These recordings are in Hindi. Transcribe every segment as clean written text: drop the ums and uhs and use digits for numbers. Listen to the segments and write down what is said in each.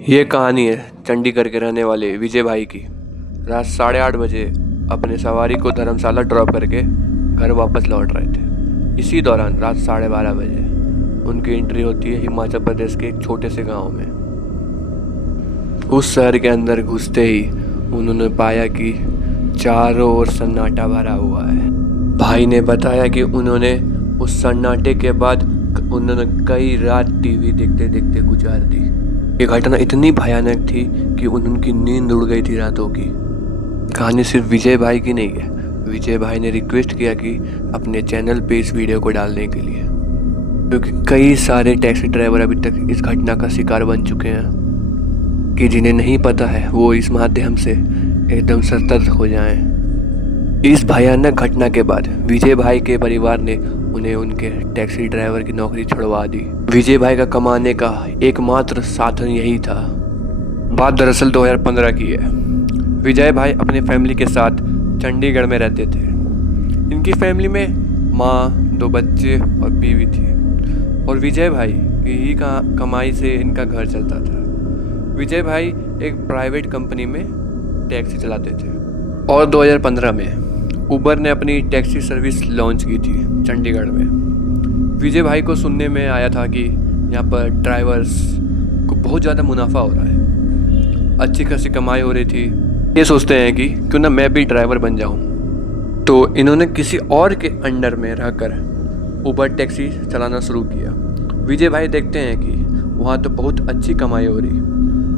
ये कहानी है चंडीगढ़ के रहने वाले विजय भाई की। रात 8:30 बजे अपने सवारी को धर्मशाला ड्रॉप करके घर वापस लौट रहे थे। इसी दौरान रात 12:30 बजे उनकी एंट्री होती है हिमाचल प्रदेश के एक छोटे से गांव में। उस शहर के अंदर घुसते ही उन्होंने पाया कि चारों ओर सन्नाटा भरा हुआ है। भाई ने बताया कि उन्होंने उस सन्नाटे के बाद उन्होंने कई रात टीवी देखते देखते गुजार दी। ये घटना इतनी भयानक थी कि उनकी नींद उड़ गई थी रातों की। कहानी सिर्फ विजय भाई की नहीं है। विजय भाई ने रिक्वेस्ट किया कि अपने चैनल पे इस वीडियो को डालने के लिए, क्योंकि कई सारे टैक्सी ड्राइवर अभी तक इस घटना का शिकार बन चुके हैं कि जिन्हें नहीं पता है वो इस माध्यम से एकदम सतर्क हो जाएं। इस भयानक घटना के बाद विजय भाई के परिवार ने उन्हें उनके टैक्सी ड्राइवर की नौकरी छुड़वा दी। विजय भाई का कमाने का एकमात्र साधन यही था। बात दरअसल 2015 की है। विजय भाई अपने फैमिली के साथ चंडीगढ़ में रहते थे। इनकी फैमिली में माँ, 2 बच्चे और बीवी थी और विजय भाई की ही कमाई से इनका घर चलता था। विजय भाई एक प्राइवेट कंपनी में टैक्सी चलाते थे और 2015 में उबर ने अपनी टैक्सी सर्विस लॉन्च की थी चंडीगढ़ में। विजय भाई को सुनने में आया था कि यहाँ पर ड्राइवर्स को बहुत ज़्यादा मुनाफा हो रहा है, अच्छी खासी कमाई हो रही थी। ये सोचते हैं कि क्यों ना मैं भी ड्राइवर बन जाऊँ। तो इन्होंने किसी और के अंडर में रहकर उबर टैक्सी चलाना शुरू किया। विजय भाई देखते हैं कि वहाँ तो बहुत अच्छी कमाई हो रही।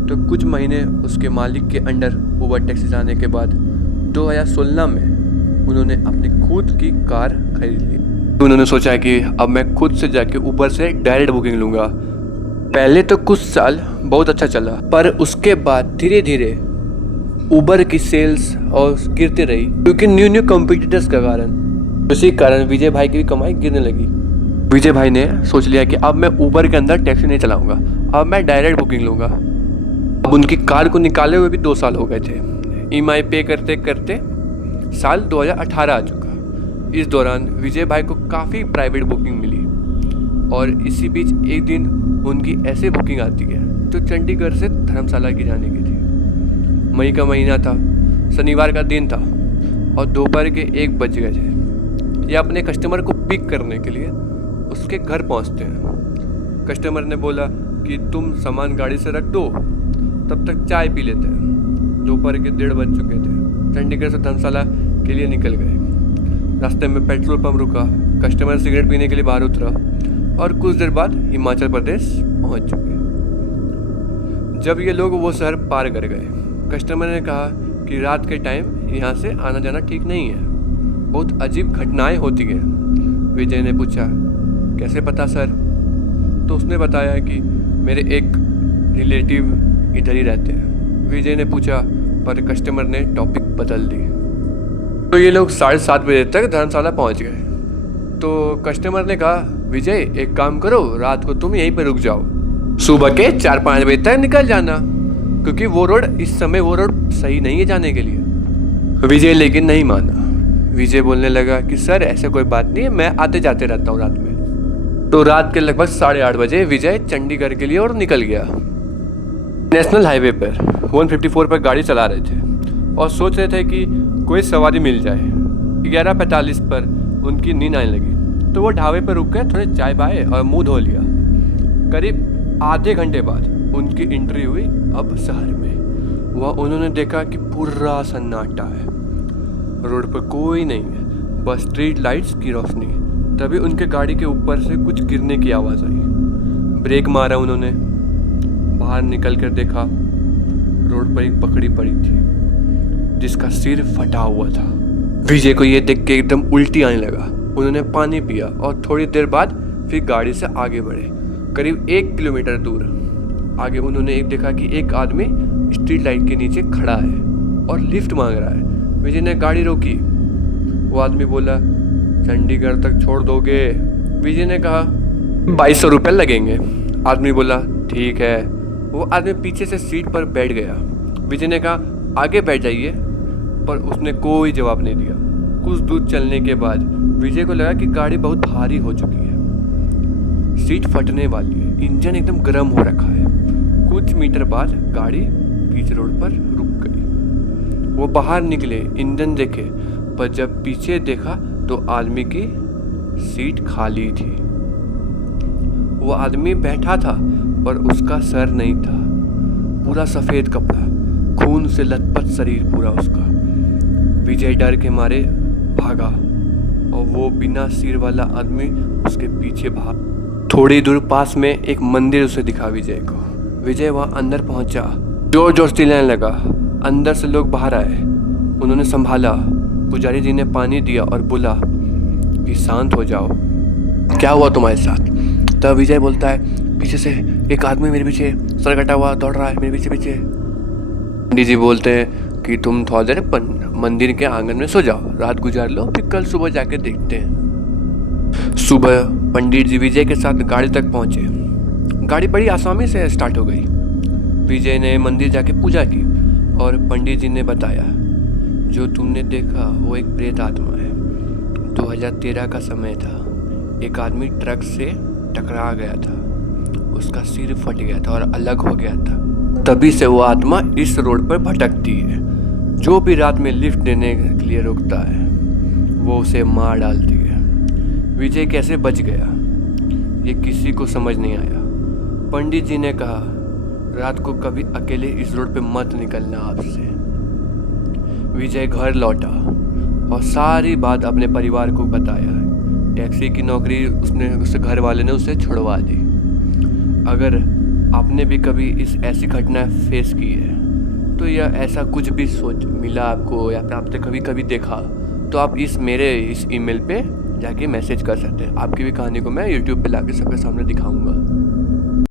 तो कुछ महीने उसके मालिक के अंडर उबर टैक्सी चलाने के बाद 2016 में उन्होंने अपनी खुद की कार खरीद ली। उन्होंने सोचा कि अब मैं खुद से जाके ऊपर से डायरेक्ट बुकिंग लूँगा। पहले तो कुछ साल बहुत अच्छा चला, पर उसके बाद धीरे धीरे उबर की सेल्स और गिरती रही, क्योंकि न्यू कॉम्पिटिटर्स का कारण। इसी कारण विजय भाई की कमाई गिरने लगी। विजय भाई ने सोच लिया कि अब मैं उबर के अंदर टैक्सी नहीं चलाऊँगा, अब मैं डायरेक्ट बुकिंग लूँगा। अब उनकी कार को निकाले हुए भी 2 साल हो गए थे। EMI पे करते करते साल 2018 आ चुका। इस दौरान विजय भाई को काफ़ी प्राइवेट बुकिंग मिली और इसी बीच एक दिन उनकी ऐसे बुकिंग आती है जो चंडीगढ़ से धर्मशाला की जाने की थी। मई का महीना था, शनिवार का दिन था और दोपहर के 1 बज गए थे। ये अपने कस्टमर को पिक करने के लिए उसके घर पहुंचते हैं। कस्टमर ने बोला कि तुम सामान गाड़ी से रख दो, तब तक चाय पी लेते हैं। दोपहर के 1:30 बज चुके थे। चंडीगढ़ से धर्मशाला के लिए निकल गए। रास्ते में पेट्रोल पंप रुका, कस्टमर सिगरेट पीने के लिए बाहर उतरा और कुछ देर बाद हिमाचल प्रदेश पहुंच चुके। जब ये लोग वो शहर पार कर गए, कस्टमर ने कहा कि रात के टाइम यहाँ से आना जाना ठीक नहीं है, बहुत अजीब घटनाएं होती हैं। विजय ने पूछा, कैसे पता सर? तो उसने बताया कि मेरे एक रिलेटिव इधर ही रहते हैं। विजय ने पूछा, पर कस्टमर ने टॉपिक बदल दी। तो ये लोग 7:30 बजे तक धर्मशाला पहुंच गए। तो कस्टमर ने कहा, विजय एक काम करो, रात को तुम यहीं पर रुक जाओ, सुबह के 4-5 बजे तक निकल जाना, क्योंकि वो रोड इस समय सही नहीं है जाने के लिए। विजय लेकिन नहीं माना। विजय बोलने लगा कि सर ऐसे कोई बात नहीं है, मैं आते जाते रहता हूँ रात में। तो रात के लगभग 8:30 बजे विजय चंडीगढ़ के लिए और निकल गया। नेशनल हाईवे पर 154 पर गाड़ी चला रहे थे और सोच रहे थे कि कोई सवारी मिल जाए। 11:45 पर उनकी नींद आने लगी, तो वो ढाबे पर रुक गए, थोड़े चाय पाए और मुंह धो लिया। करीब आधे घंटे बाद उनकी एंट्री हुई अब शहर में। वह उन्होंने देखा कि पूरा सन्नाटा है, रोड पर कोई नहीं है, बस स्ट्रीट लाइट्स की रोशनी। तभी उनके गाड़ी के ऊपर से कुछ गिरने की आवाज़ आई। ब्रेक मारा उन्होंने, बाहर निकल कर देखा, रोड पर एक बकरी पड़ी थी जिसका सिर फटा हुआ था। विजय को ये देख के एकदम उल्टी आने लगा। उन्होंने पानी पिया और थोड़ी देर बाद फिर गाड़ी से आगे बढ़े। करीब 1 किलोमीटर दूर आगे उन्होंने देखा कि एक आदमी स्ट्रीट लाइट के नीचे खड़ा है और लिफ्ट मांग रहा है। विजय ने गाड़ी रोकी। वो आदमी बोला, चंडीगढ़ तक छोड़ दोगे? विजय ने कहा, 2200 रुपये लगेंगे। आदमी बोला, ठीक है। वो आदमी पीछे से सीट पर बैठ गया। विजय ने कहा, आगे बैठ जाइए, पर उसने कोई जवाब नहीं दिया। कुछ दूर चलने के बाद विजय को लगा कि गाड़ी बहुत भारी हो चुकी है, सीट फटने वाली है, इंजन एकदम गर्म हो रखा है। कुछ मीटर बाद गाड़ी बीच रोड पर रुक गई। वो बाहर निकले, इंजन देखे, पर जब पीछे देखा तो आदमी की सीट खाली थी। वो आदमी बैठा था पर उसका सर नहीं था। पूरा सफ़ेद कपड़ा, खून से लथपथ शरीर पूरा उसका। विजय डर के मारे भागा और वो बिना सिर वाला आदमी उसके पीछे भाग। थोड़ी दूर पास में एक मंदिर उसे दिखा विजय को। विजय वहाँ अंदर पहुँचा, जोर जोर से चिल्लाने लगा। अंदर से लोग बाहर आए, उन्होंने संभाला। पुजारी जी ने पानी दिया और बोला कि शांत हो जाओ, क्या हुआ तुम्हारे साथ? तब विजय बोलता है, पीछे से एक आदमी मेरे पीछे सर कटा हुआ दौड़ रहा है मेरे पीछे पीछे। पंडित जी बोलते हैं कि तुम थोड़ा देर मंदिर के आंगन में सो जाओ, रात गुजार लो, फिर कल सुबह जाके देखते हैं। सुबह पंडित जी विजय के साथ गाड़ी तक पहुंचे। गाड़ी बड़ी आसानी से स्टार्ट हो गई। विजय ने मंदिर जाके पूजा की और पंडित जी ने बताया, जो तुमने देखा वो एक प्रेत आत्मा है। 2013 का समय था। एक आदमी ट्रक से टकरा गया था, उसका सिर फट गया था और अलग हो गया था। तभी से वो आत्मा इस रोड पर भटकती है। जो भी रात में लिफ्ट देने के लिए रुकता है वो उसे मार डालती है। विजय कैसे बच गया ये किसी को समझ नहीं आया। पंडित जी ने कहा, रात को कभी अकेले इस रोड पे मत निकलना आपसे। विजय घर लौटा और सारी बात अपने परिवार को बताया। टैक्सी की नौकरी उसके घर वाले ने उसे छुड़वा दी। अगर आपने भी कभी इस ऐसी घटना फेस की है तो या ऐसा कुछ भी सोच मिला आपको या फिर आपने कभी कभी देखा तो आप मेरे इस ईमेल पे जाके मैसेज कर सकते हैं। आपकी भी कहानी को मैं यूट्यूब पे लाके सबके सामने दिखाऊंगा।